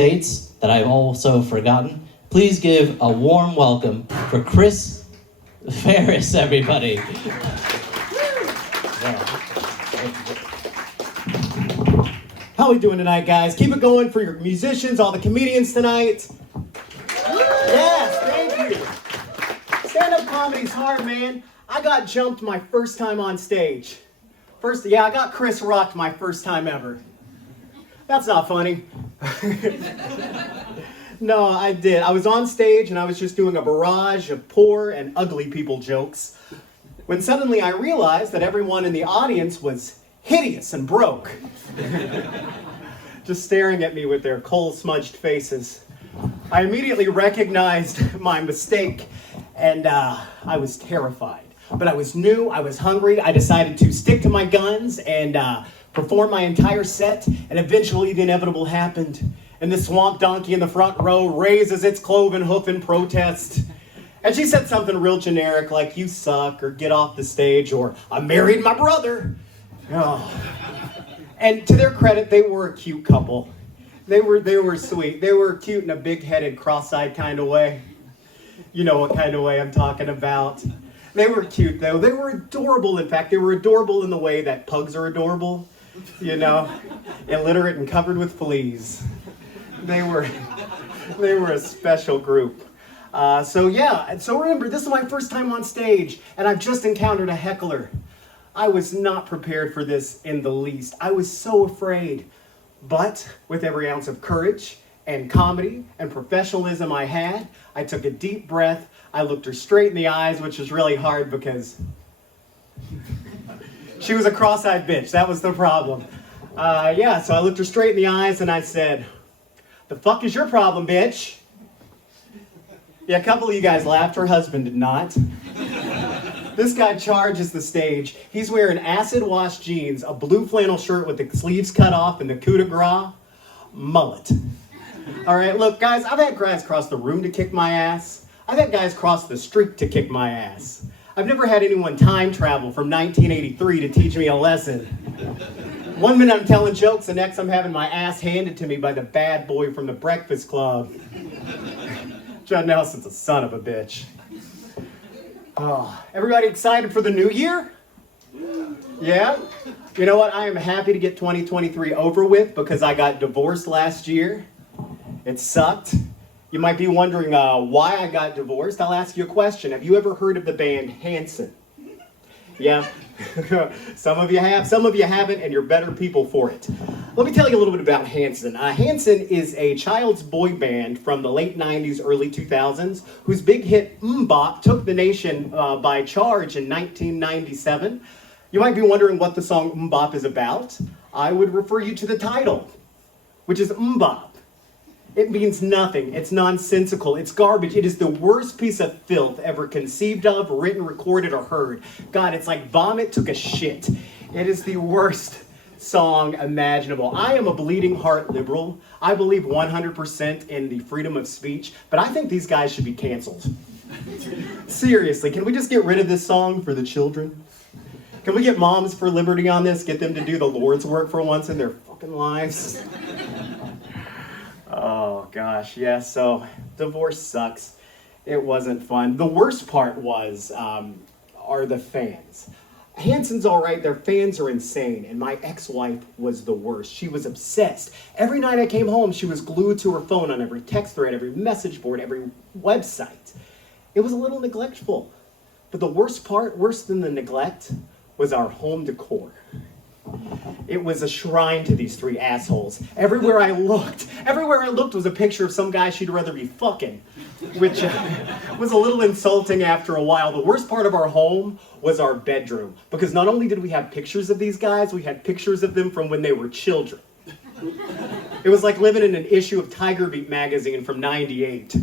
dates that I've also forgotten. Please give a warm welcome for Chris Ferris, everybody. How we doing tonight, guys? Keep it going for your musicians, all the comedians tonight. Yes, thank you. Stand-up comedy's hard, man. I got jumped my first time on stage. I got Chris rocked my first time ever. That's not funny. No, I did. I was on stage and I was just doing a barrage of poor and ugly people jokes, when suddenly I realized that everyone in the audience was hideous and broke. Just staring at me with their coal-smudged faces. I immediately recognized my mistake, and I was terrified. But I was new, I was hungry, I decided to stick to my guns and perform my entire set, and eventually the inevitable happened. And this swamp donkey in the front row raises its cloven hoof in protest. And she said something real generic like, "You suck," or "Get off the stage," or "I married my brother." Oh. And to their credit, they were a cute couple. They were sweet. They were cute in a big-headed, cross-eyed kind of way. You know what kind of way I'm talking about. They were cute, though. They were adorable, in fact. They were adorable in the way that pugs are adorable. You know, illiterate and covered with fleas. They were a special group. So remember, this is my first time on stage, and I've just encountered a heckler. I was not prepared for this in the least. I was so afraid. But with every ounce of courage and comedy and professionalism I had, I took a deep breath. I looked her straight in the eyes, which was really hard because she was a cross-eyed bitch. That was the problem. So I looked her straight in the eyes and I said, "The fuck is your problem, bitch?" Yeah, a couple of you guys laughed. Her husband did not. This guy charges the stage. He's wearing acid-wash jeans, a blue flannel shirt with the sleeves cut off and the coup de grace mullet. All right, look, guys, I've had guys cross the room to kick my ass. I've had guys cross the street to kick my ass. I've never had anyone time travel from 1983 to teach me a lesson. One minute I'm telling jokes, the next I'm having my ass handed to me by the bad boy from the Breakfast Club. Judd Nelson's a son of a bitch. Oh, everybody excited for the new year? Yeah? You know what? I am happy to get 2023 over with because I got divorced last year. It sucked. You might be wondering why I got divorced. I'll ask you a question. Have you ever heard of the band Hanson? Yeah? Some of you have, some of you haven't, and you're better people for it. Let me tell you a little bit about Hanson. Hanson is a child's boy band from the late 90s, early 2000s, whose big hit MMMBop took the nation by charge in 1997. You might be wondering what the song MMMBop is about. I would refer you to the title, which is MMMBop. It means nothing. It's nonsensical. It's garbage. It is the worst piece of filth ever conceived of, written, recorded, or heard. God, it's like vomit took a shit. It is the worst song imaginable. I am a bleeding heart liberal. I believe 100% in the freedom of speech, but I think these guys should be canceled. Seriously, can we just get rid of this song for the children? Can we get Moms for Liberty on this? Get them to do the Lord's work for once in their fucking lives? Oh, gosh, yeah, so divorce sucks. It wasn't fun. The worst part was, are the fans. Hanson's all right, their fans are insane, and my ex-wife was the worst. She was obsessed. Every night I came home, she was glued to her phone on every text thread, every message board, every website. It was a little neglectful. But the worst part, worse than the neglect, was our home decor. It was a shrine to these three assholes. Everywhere I looked was a picture of some guy she'd rather be fucking, which was a little insulting after a while. The worst part of our home was our bedroom, because not only did we have pictures of these guys, we had pictures of them from when they were children. It was like living in an issue of Tiger Beat magazine from '98.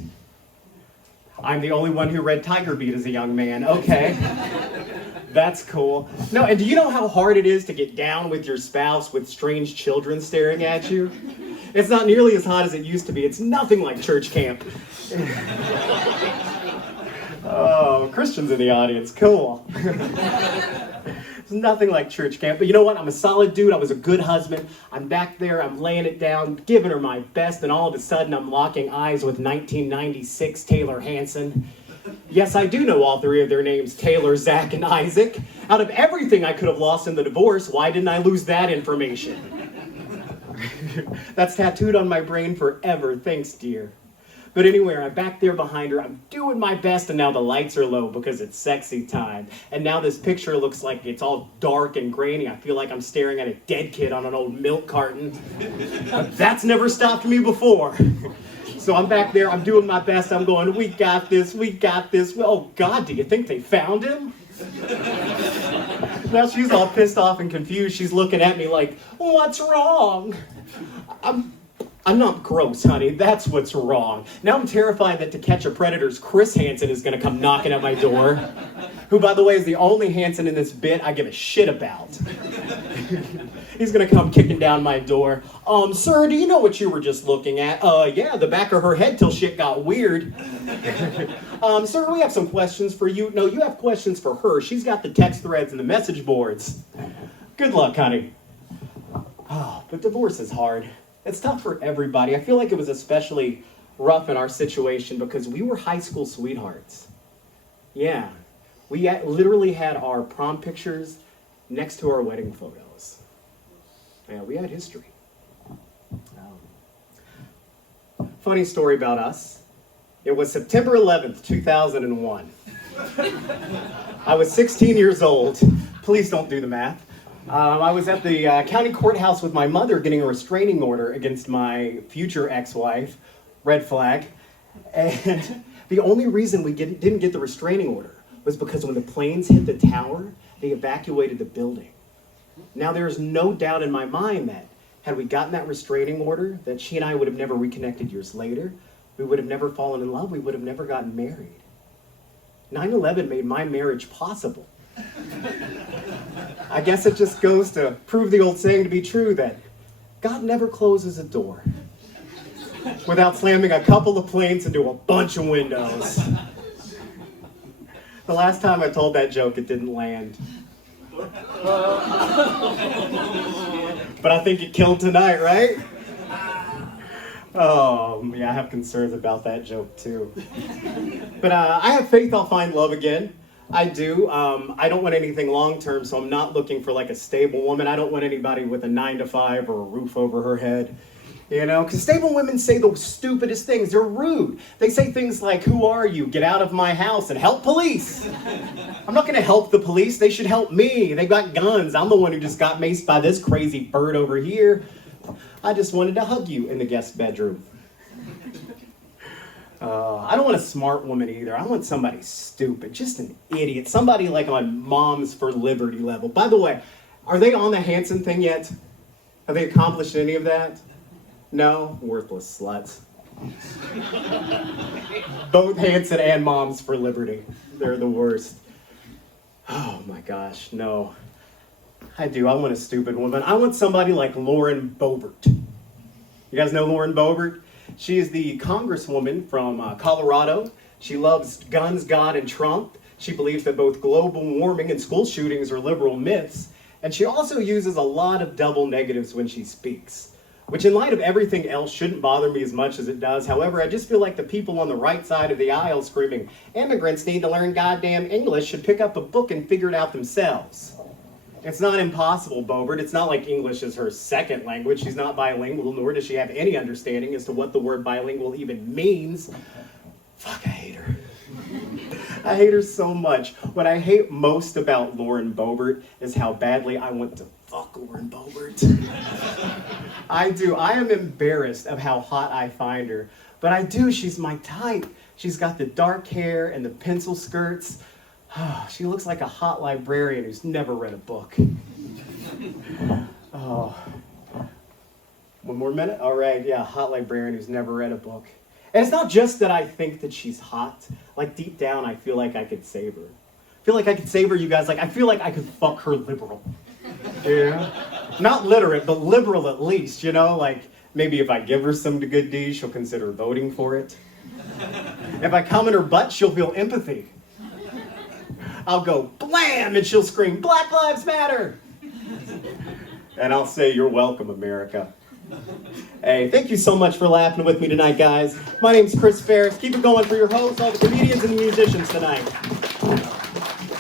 I'm the only one who read Tiger Beat as a young man. Okay. That's cool. No, and do you know how hard it is to get down with your spouse with strange children staring at you? It's not nearly as hot as it used to be. It's nothing like church camp. Oh, Christians in the audience. Cool. It's nothing like church camp. But you know what? I'm a solid dude. I was a good husband. I'm back there. I'm laying it down, giving her my best. And all of a sudden, I'm locking eyes with 1996 Taylor Hanson. Yes, I do know all three of their names, Taylor, Zach, and Isaac. Out of everything I could have lost in the divorce, why didn't I lose that information? That's tattooed on my brain forever. Thanks, dear. But anyway, I'm back there behind her. I'm doing my best, and now the lights are low because it's sexy time. And now this picture looks like it's all dark and grainy. I feel like I'm staring at a dead kid on an old milk carton. That's never stopped me before. So I'm back there. I'm doing my best. I'm going, we got this. We got this. Oh, God, do you think they found him? Now she's all pissed off and confused. She's looking at me like, what's wrong? I'm not gross, honey. That's what's wrong. Now I'm terrified that To Catch a Predator's Chris Hansen is going to come knocking at my door. Who, by the way, is the only Hansen in this bit I give a shit about. He's going to come kicking down my door. Sir, do you know what you were just looking at? Yeah, the back of her head till shit got weird. Sir, we have some questions for you. No, you have questions for her. She's got the text threads and the message boards. Good luck, honey. Oh, but divorce is hard. It's tough for everybody. I feel like it was especially rough in our situation because we were high school sweethearts. Yeah, we literally had our prom pictures next to our wedding photos. Yeah, we had history. Funny story about us. It was September 11th, 2001. I was 16 years old. Please don't do the math. I was at the county courthouse with my mother getting a restraining order against my future ex-wife, red flag. And the only reason we didn't get the restraining order was because when the planes hit the tower, they evacuated the building. Now there's no doubt in my mind that had we gotten that restraining order, that she and I would have never reconnected years later. We would have never fallen in love. We would have never gotten married. 9/11 made my marriage possible. I guess it just goes to prove the old saying to be true that God never closes a door without slamming a couple of planes into a bunch of windows. The last time I told that joke, it didn't land. But I think it killed tonight, right? Oh, yeah, I have concerns about that joke too. But I have faith I'll find love again. I do. I don't want anything long-term, so I'm not looking for like a stable woman. I don't want anybody with a 9-to-5 or a roof over her head. You know, because stable women say the stupidest things. They're rude. They say things like, who are you? Get out of my house and help police. I'm not going to help the police. They should help me. They've got guns. I'm the one who just got maced by this crazy bird over here. I just wanted to hug you in the guest bedroom. I don't want a smart woman either. I want somebody stupid, just an idiot. Somebody like on Moms for Liberty level. By the way, are they on the Hanson thing yet? Have they accomplished any of that? No? Worthless sluts. Both Hanson and Moms for Liberty. They're the worst. Oh my gosh, no. I do. I want a stupid woman. I want somebody like Lauren Boebert. You guys know Lauren Boebert? She is the congresswoman from Colorado. She loves guns, God, and Trump. She believes that both global warming and school shootings are liberal myths. And she also uses a lot of double negatives when she speaks, which in light of everything else shouldn't bother me as much as it does. However, I just feel like the people on the right side of the aisle screaming, immigrants need to learn goddamn English, should pick up a book and figure it out themselves. It's not impossible, Boebert. It's not like English is her second language. She's not bilingual, nor does she have any understanding as to what the word bilingual even means. Fuck, I hate her. I hate her so much. What I hate most about Lauren Boebert is how badly I want to fuck Lauren Boebert. I do. I am embarrassed of how hot I find her. But I do. She's my type. She's got the dark hair and the pencil skirts. She looks like a hot librarian who's never read a book. Oh. One more minute? All right, yeah, hot librarian who's never read a book. And it's not just that I think that she's hot. Like, deep down, I feel like I could save her. I feel like I could save her, you guys. Like, I feel like I could fuck her liberal. Yeah? Not literate, but liberal at least, you know? Like, maybe if I give her some good deeds, she'll consider voting for it. If I come in her butt, she'll feel empathy. I'll go blam, and she'll scream, Black Lives Matter. And I'll say, you're welcome, America. Hey, thank you so much for laughing with me tonight, guys. My name's Chris Ferris. Keep it going for your hosts, all the comedians and the musicians tonight.